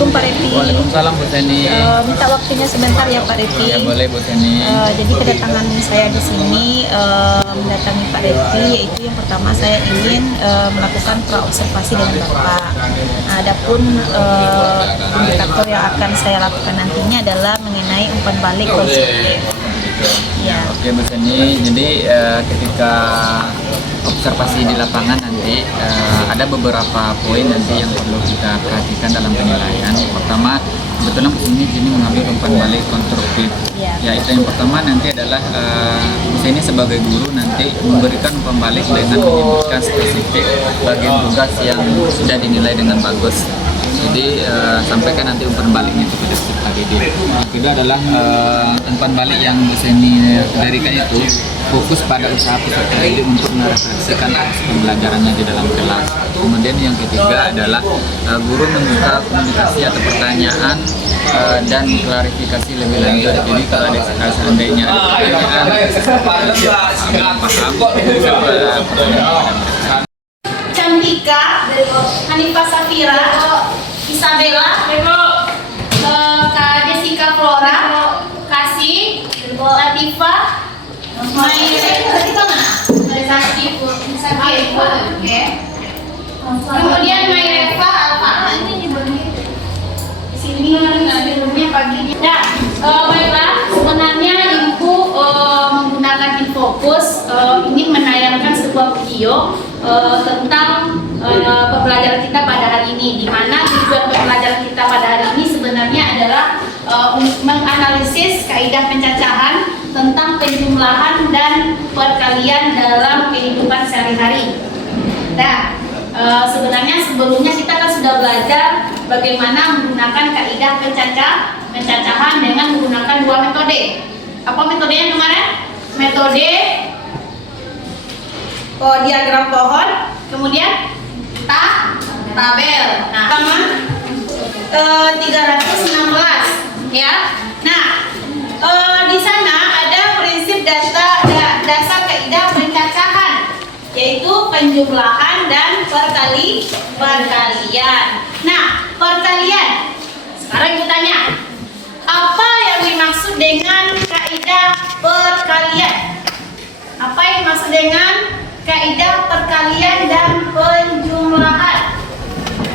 Assalamualaikum Pak Repi. Waalaikumsalam Bu Seni. Minta waktunya sebentar ya Pak Repi. Ya boleh Bu Seni. Jadi kedatangan saya di sini mendatangi Pak Repi, yaitu yang pertama saya ingin melakukan praobservasi dengan Bapak. Adapun indikator yang akan saya lakukan nantinya adalah mengenai umpan balik konstruktif. Ya. Oke Bu Seni, jadi ketika observasi di lapangan nanti ada beberapa poin nanti yang perlu kita perhatikan dalam penilaian. Pertama, kebetulan Bu Seni sini mengambil umpan balik konstruktif. Yaitu yang pertama nanti adalah Bu Seni sebagai guru nanti memberikan umpan balik dengan menyebutkan spesifik bagian tugas yang sudah dinilai dengan bagus. Jadi sampaikan nanti umpan baliknya kepada peserta didik. Yang kedua adalah umpan balik yang Bu Seni berikan itu fokus pada usaha peserta didik untuk merefleksikan proses pembelajarannya di dalam kelas. Kemudian yang ketiga adalah guru membuka komunikasi atau pertanyaan dan klarifikasi lebih lanjut. Jadi kalau ada seandainya ada pertanyaan paham bisa pertanyaan. Cantika, Hanifah Safira, Isabella, Kak Jessica Flora, Kasih, Latifah, kemudian Mayreva Alfa. Sini filmnya pagi. Nah, baiklah, sebenarnya Ibu menggunakan Infokus ingin menayangkan sebuah video tentang pembelajaran kita pada hari ini, di mana tujuan pembelajaran kita pada hari ini sebenarnya adalah menganalisis kaidah pencacahan tentang penjumlahan dan perkalian dalam kehidupan sehari-hari. Nah, sebenarnya sebelumnya kita kan sudah belajar bagaimana menggunakan kaidah pencacahan dengan menggunakan dua metode. Apa metodenya kemarin? Metode diagram pohon, kemudian tabel. Nah, sama 316 ya. Nah, di sana ada prinsip dasar kaidah pencacahan, yaitu penjumlahan dan perkalian. Nah, perkalian. Sekarang kita tanya, apa yang dimaksud dengan kaidah perkalian? Apa yang dimaksud dengan kaidah perkalian dan penjumlahan?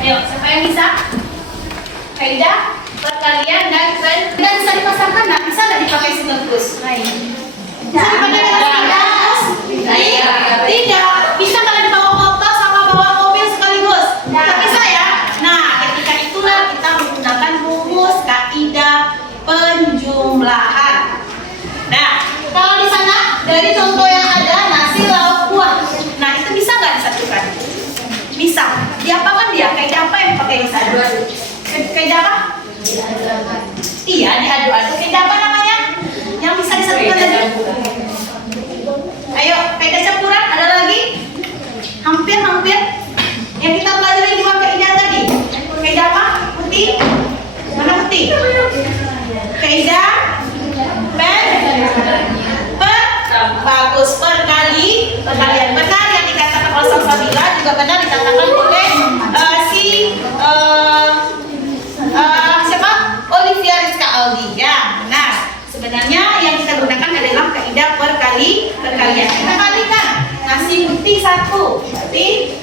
Ayo, siapa yang bisa? Kaidah perkalian dan bisa dipasangkan nggak? Bisa nggak dipakai sekaligus? Bisa dipakai sekaligus? Tidak. Bisa nggak dibawa motor sama bawa mobil sekaligus? Nggak bisa ya? Nah, ketika itulah kita menggunakan rumus kaidah penjumlahan. Nah, kalau di sana dari contoh yang ada nasi, lauk, buah. Nah, itu bisa nggak disatukan? Bisa. Diapakan dia? Kaidah apa yang pakai di sana? Kaidah apa? Iya, diadu-adu. Kaidah apa namanya? Yang bisa disatukan tadi? Ayo, kaidah campuran ada lagi? Hampir. Yang kita pelajari dua kaidah tadi. Kaidah apa? Putih. Mana putih? Kaidah bagus perkalian benar yang dikatakan oleh Salsabila, juga benar dikatakan oleh siapa? Olivia Rizka Aldi. Ya, benar. Sebenarnya yang kita gunakan adalah kaidah perkalian. Kita kalikan nasi putih 1, berarti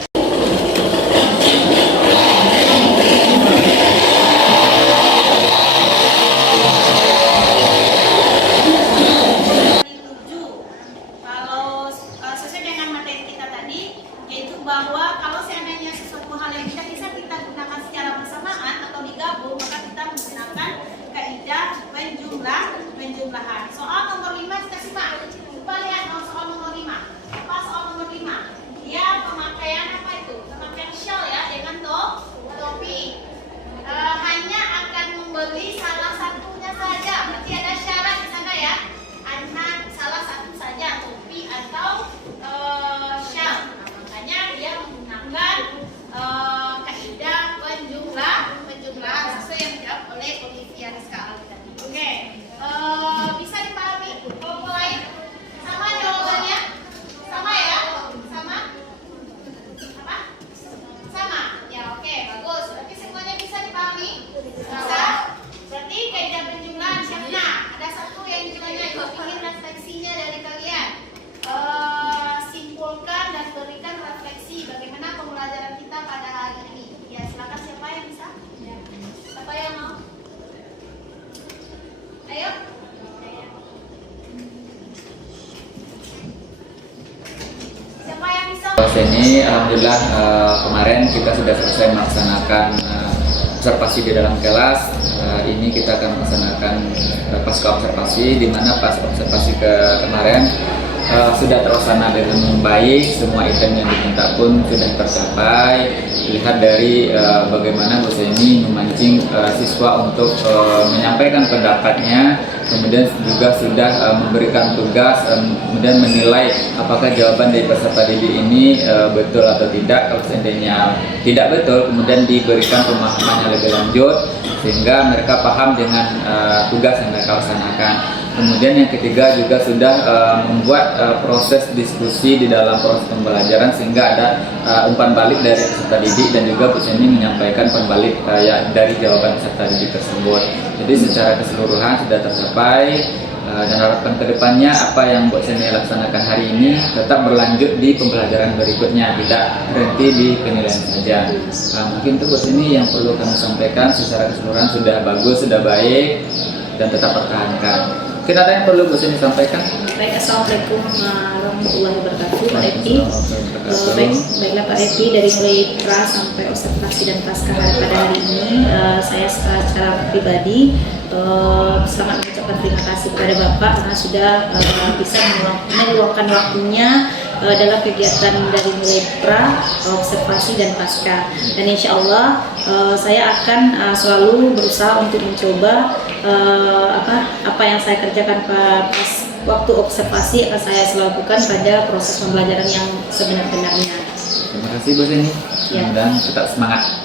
bahwa kalau seandainya sesuatu hal yang tidak bisa kita gunakan secara bersamaan atau digabung, maka kita menggunakan kaidah penjumlahan. Soal nomor 5 kita simak. Coba lihat soal nomor 5. Apa soal nomor 5? Dia pemakaian alhamdulillah kemarin kita sudah selesai melaksanakan observasi di dalam kelas. Ini kita akan melaksanakan pasca observasi, di mana pas observasi kemarin sudah terlaksana dengan baik, semua item yang diminta pun sudah tercapai. Lihat dari bagaimana Bu Seni memancing siswa untuk menyampaikan pendapatnya, kemudian juga sudah memberikan tugas, kemudian menilai apakah jawaban dari peserta didik ini betul atau tidak. Kalau seandainya tidak betul, kemudian diberikan pemahaman yang lebih lanjut sehingga mereka paham dengan tugas yang mereka laksanakan. Kemudian yang ketiga juga sudah membuat proses diskusi di dalam proses pembelajaran sehingga ada umpan balik dari peserta didik dan juga Bu Seni menyampaikan umpan balik dari jawaban peserta didik tersebut. Jadi secara keseluruhan sudah tercapai dan harapan kedepannya apa yang Bu Seni laksanakan hari ini tetap berlanjut di pembelajaran berikutnya, tidak berhenti di penilaian saja. Mungkin itu Bu Seni yang perlu kami sampaikan. Secara keseluruhan sudah bagus, sudah baik dan tetap pertahankan. Mungkin ada yang perlu Bu Seni sampaikan? Baik, Assalamualaikum warahmatullahi wabarakatuh, Pak Repi. Baiklah Pak Repi, dari mulai pra sampai observasi dan pasca pada hari ini, saya secara pribadi sangat mengucapkan terima kasih kepada Bapak karena sudah bisa meluangkan waktunya dalam kegiatan dari mulai pra, observasi dan pasca. Dan insya Allah saya akan selalu berusaha untuk mencoba apa yang saya kerjakan pas waktu observasi akan saya selalu lakukan pada proses pembelajaran yang sebenar-benarnya. Terima kasih Bu Seni. Ya. Dan tetap semangat.